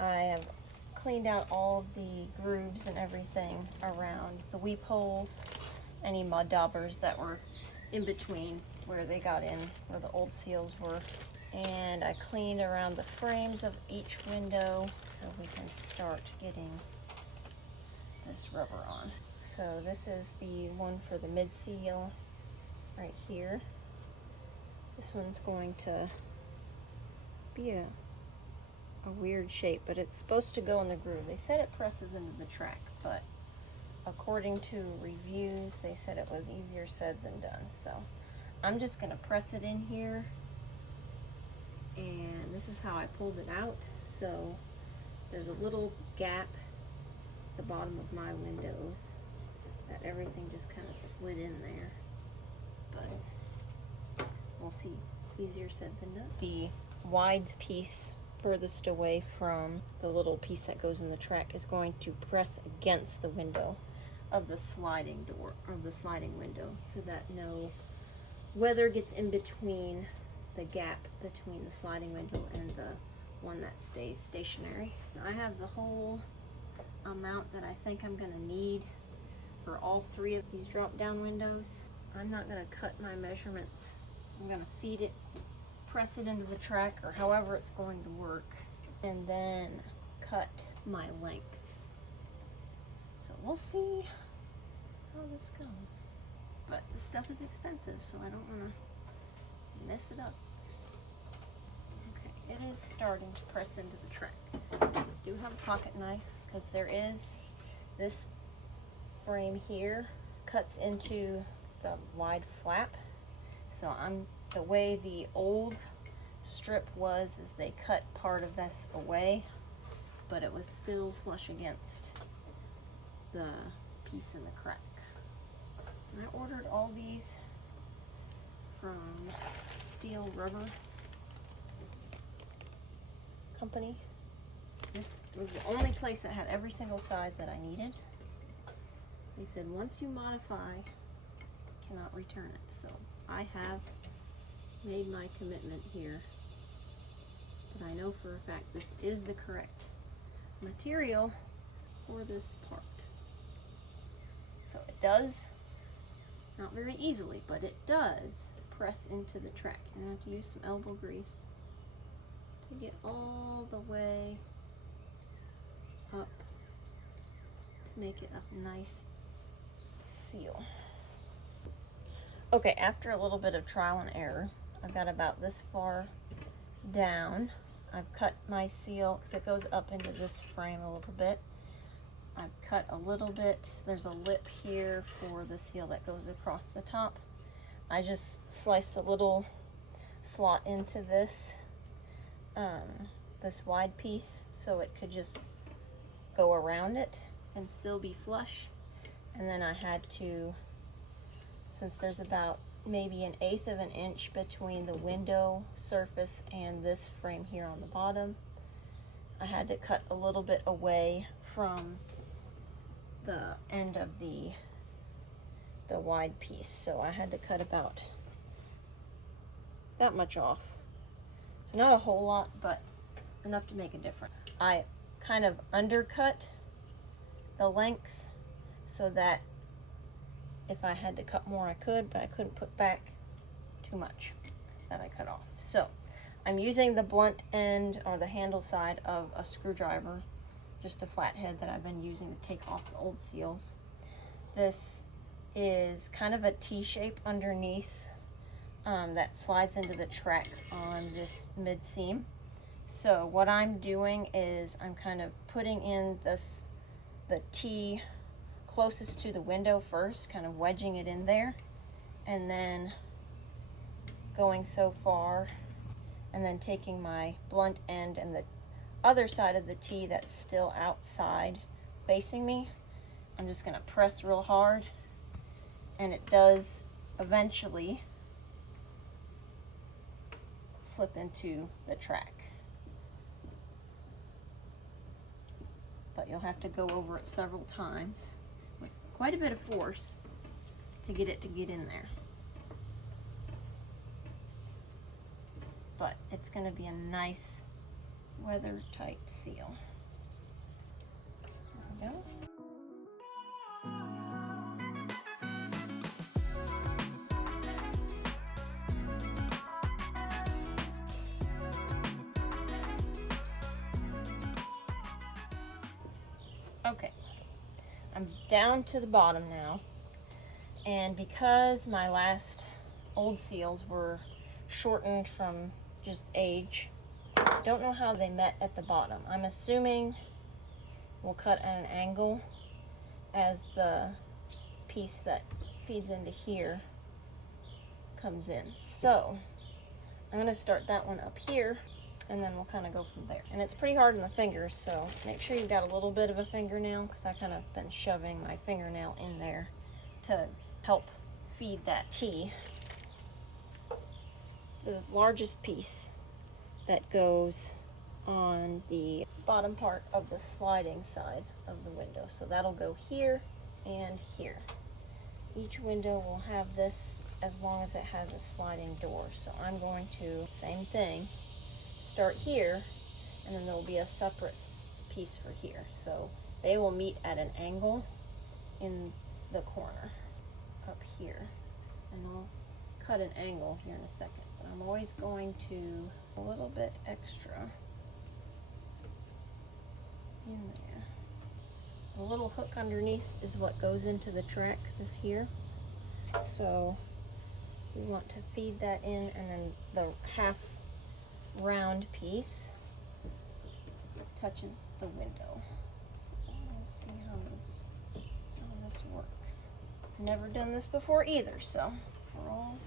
I have cleaned out all of the grooves and everything around the weep holes, any mud daubers that were in between where they got in, where the old seals were. And I cleaned around the frames of each window so we can start getting this rubber on. So this is the one for the mid seal right here. This one's going to be a weird shape, but it's supposed to go in the groove. They said it presses into the track, but according to reviews, they said it was easier said than done. So I'm just gonna press it in here, and this is how I pulled it out. So there's a little gap at the bottom of my windows that everything just kind of slid in there, but we'll see. Easier said than done. The wide piece furthest away from the little piece that goes in the track is going to press against the window of the sliding door, or the sliding window, so that no weather gets in between the gap between the sliding window and the one that stays stationary. I have the whole amount that I think I'm going to need for all three of these drop down windows. I'm not going to cut my measurements. I'm going to feed it, press it into the track, or however it's going to work, and then cut my lengths. So we'll see how this goes. But this stuff is expensive, so I don't want to mess it up. Okay, it is starting to press into the track. I do have a pocket knife because there is this frame here cuts into the wide flap. So the way the old strip was is they cut part of this away, but it was still flush against the piece in the crack. And I ordered all these from Steele Rubber Company. This was the only place that had every single size that I needed. They said once you modify, you cannot return it. So I have made my commitment here, but I know for a fact this is the correct material for this part. So it does, not very easily, but it does press into the track. You're gonna have to use some elbow grease to get all the way up to make it a nice seal. Okay, after a little bit of trial and error, I've got about this far down. I've cut my seal because it goes up into this frame a little bit. I've cut a little bit. There's a lip here for the seal that goes across the top. I just sliced a little slot into this this wide piece so it could just go around it and still be flush. And then I had to, since there's about maybe 1/8 of an inch between the window surface and this frame here on the bottom, I had to cut a little bit away from the end of the wide piece. So I had to cut about that much off. So not a whole lot, but enough to make a difference. I kind of undercut the length so that if I had to cut more I could, but I couldn't put back too much that I cut off. So I'm using the blunt end or the handle side of a screwdriver, just a flathead that I've been using to take off the old seals. This is kind of a T-shape underneath that slides into the track on this mid seam. So what I'm doing is I'm kind of putting in the T closest to the window first, kind of wedging it in there, and then going so far, and then taking my blunt end and the other side of the T that's still outside facing me. I'm just going to press real hard, and it does eventually slip into the track. But you'll have to go over it several times with quite a bit of force to get it to get in there. But it's going to be a nice weather tight seal. we go. Okay, I'm down to the bottom now, and because my last old seals were shortened from just age, I don't know how they met at the bottom. I'm assuming we'll cut at an angle as the piece that feeds into here comes in. So I'm going to start that one up here, and then we'll kind of go from there. And it's pretty hard on the fingers, so make sure you've got a little bit of a fingernail, because I kind of been shoving my fingernail in there to help feed that T. The largest piece that goes on the bottom part of the sliding side of the window. So that'll go here and here. Each window will have this as long as it has a sliding door. So I'm going to, same thing, start here, and then there'll be a separate piece for here. So they will meet at an angle in the corner up here. And I'll cut an angle here in a second. But I'm always going to a little bit extra in there. The little hook underneath is what goes into the track, this here. So we want to feed that in, and then the half round piece touches the window. So let's see how this works. Never done this before either, so we're all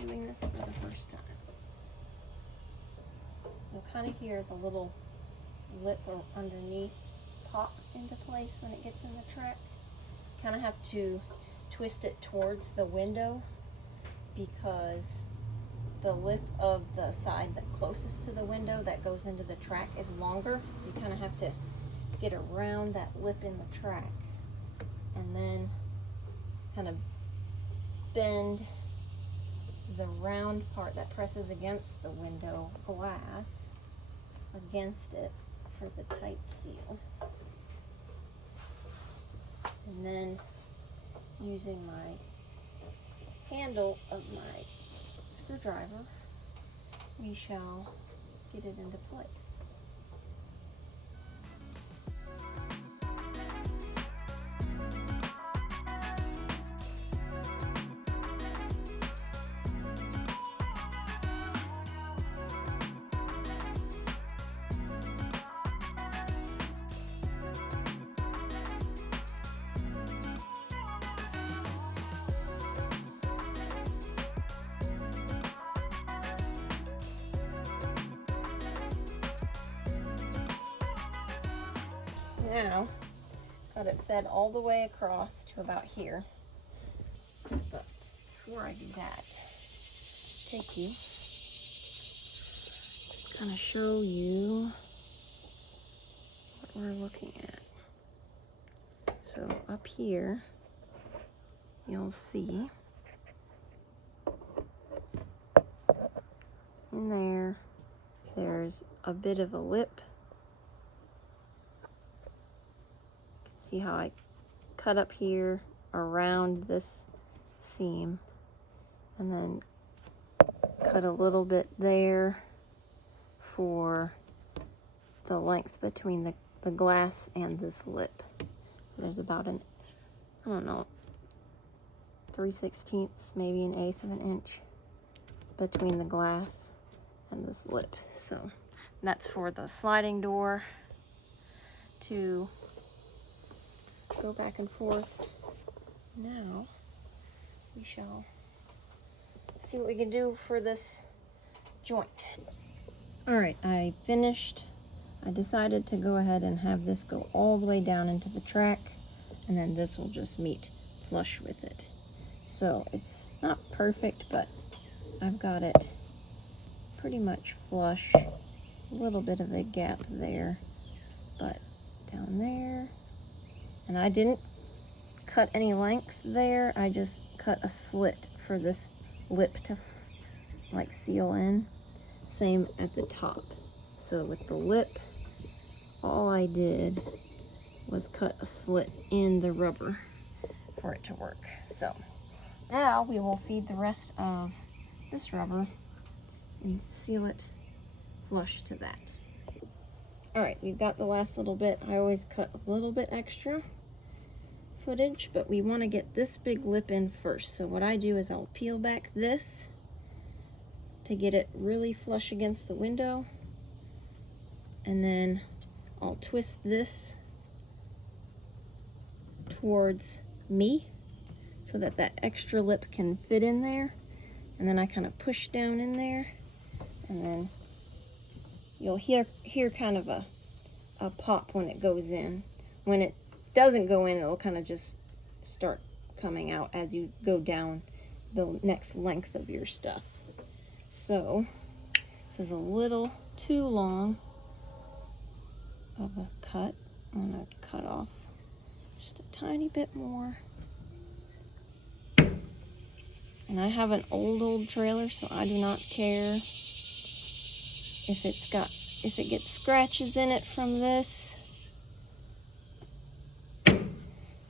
doing this for the first time. You'll kind of hear the little lip or underneath pop into place when it gets in the track. Kind of have to twist it towards the window because the lip of the side that closest to the window that goes into the track is longer, so you kind of have to get around that lip in the track and then kind of bend the round part that presses against the window glass against it for the tight seal. And then using my handle of my screwdriver, we shall get it into place. Now, got it fed all the way across to about here. But before I do that, take you, kind of show you what we're looking at. So up here, you'll see in there, there's a bit of a lip. See how I cut up here around this seam and then cut a little bit there for the length between the glass and this lip. There's about an, I don't know, 3/16, maybe an eighth of an inch between the glass and this lip. So that's for the sliding door to go back and forth. Now we shall see what we can do for this joint. All right, I finished. I decided to go ahead and have this go all the way down into the track, and then this will just meet flush with it. So it's not perfect, but I've got it pretty much flush. A little bit of a gap there, but down there. And I didn't cut any length there. I just cut a slit for this lip to like seal in. Same at the top. So with the lip, all I did was cut a slit in the rubber for it to work. So now we will feed the rest of this rubber and seal it flush to that. All right, we've got the last little bit. I always cut a little bit extra footage, but we want to get this big lip in first. So what I do is I'll peel back this to get it really flush against the window, and then I'll twist this towards me so that that extra lip can fit in there, and then I kind of push down in there, and then you'll hear kind of a pop when it goes in. When it doesn't go in, it'll kind of just start coming out as you go down the next length of your stuff. So this is a little too long of a cut. I'm gonna cut off just a tiny bit more. And I have an old trailer, so I do not care if it gets scratches in it from this.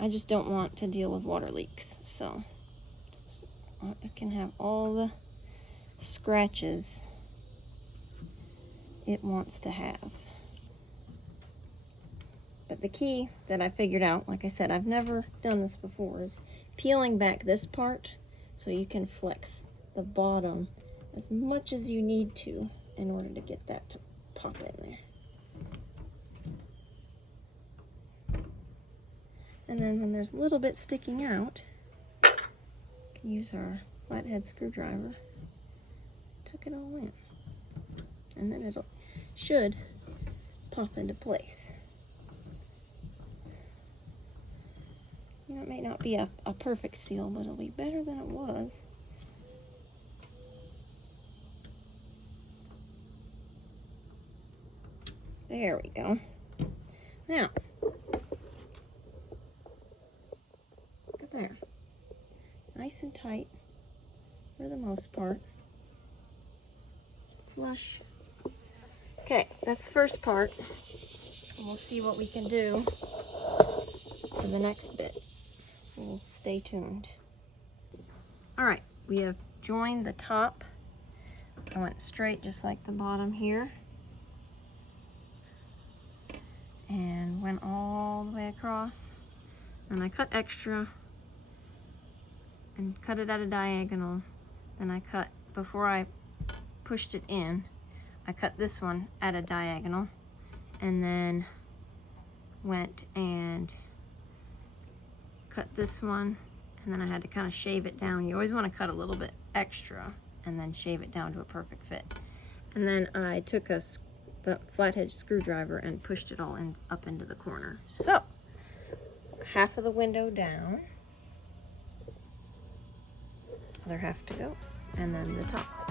I just don't want to deal with water leaks, so it can have all the scratches it wants to have. But the key that I figured out, like I said, I've never done this before, is peeling back this part so you can flex the bottom as much as you need to in order to get that to pop in there. And then when there's a little bit sticking out, we can use our flathead screwdriver, tuck it all in, and then it should pop into place. You know, it may not be a perfect seal, but it'll be better than it was. There we go. Now, look at there. Nice and tight for the most part. Flush. Okay, that's the first part. And we'll see what we can do for the next bit. We'll stay tuned. All right, we have joined the top. I went straight just like the bottom here. And went all the way across. And I cut extra and cut it at a diagonal. Then I cut, before I pushed it in, I cut this one at a diagonal, and then went and cut this one, and then I had to kind of shave it down. You always want to cut a little bit extra and then shave it down to a perfect fit. And then I took the flathead screwdriver and pushed it all up into the corner. So, half of the window down, other half to go, and then the top.